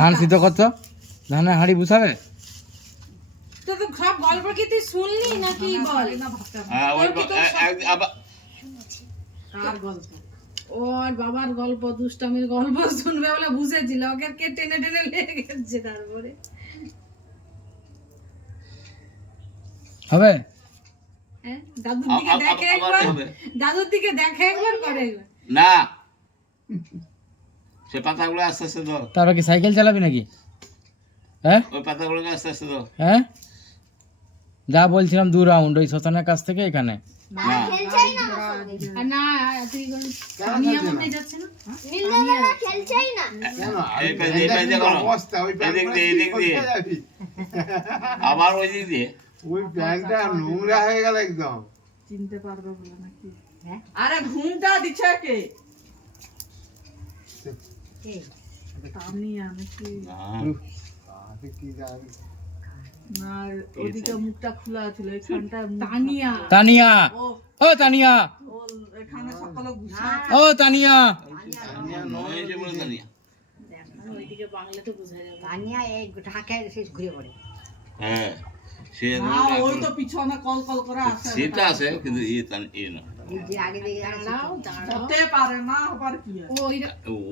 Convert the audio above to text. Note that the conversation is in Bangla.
ধান সিদ্ধ করছো, ধানের হাঁড়ি বুঝাবে তো তো সব গল্প কি তুই শুনলি নাকি বল? কার গল্প? ওর বাবার গল্প, দুষ্টামির গল্প শুনবে বলে বুঝেছিল, ওকে কে টেনে টেনে লেগে গেছে। তারপরে হবে। হ্যাঁ, দাদুর দিকে দেখে একবার, দাদুর দিকে দেখে একবার, করে একবার না। সে পাতাগুলো আস্তে আস্তে দাও। তারপর কি সাইকেল চালাবি নাকি? হ্যাঁ, ওই পাতাগুলোকে আস্তে আস্তে দাও। হ্যাঁ, যা বলছিলাম 2 রাউন্ড ওই শ্মশানের কাছ থেকে এখানে। না আর না তুই আমি আমাকে যাচ্ছে না, নীলদাদা খেলছেই না। এই পাশে করো। এদিক দিয়ে, এদিক দিয়ে। আবার ওই দিক দিয়ে। ওই প্যান্টটা নোংরা হয়ে গেল একদম। চিনতে পারবে বলে নাকি? আরে ঘুমটা দিচ্ছে কে? তানিয়া নাকি? না, আরে কি জানি। না ওদিকে মুখটা খোলা ছিল, এখানটা তানিয়া। তানিয়া, ও ও তানিয়া, ও এখানে সকালে ঘুষা। ও তানিয়া। নয় যে বলে জানি। ওইদিকে বাংলাতে বোঝা যাবে। তানিয়া এই ঢাকায় শেষ ঘুরে পড়ে। হ্যাঁ, সে না ওই তো পিছনে কল কল করে আসে। সেটা আছে কিন্তু এ না। এই যে আগে দিকে দাঁড়াও দাঁড়াও, হতে পারে না, হবার কি আছে? ওই ও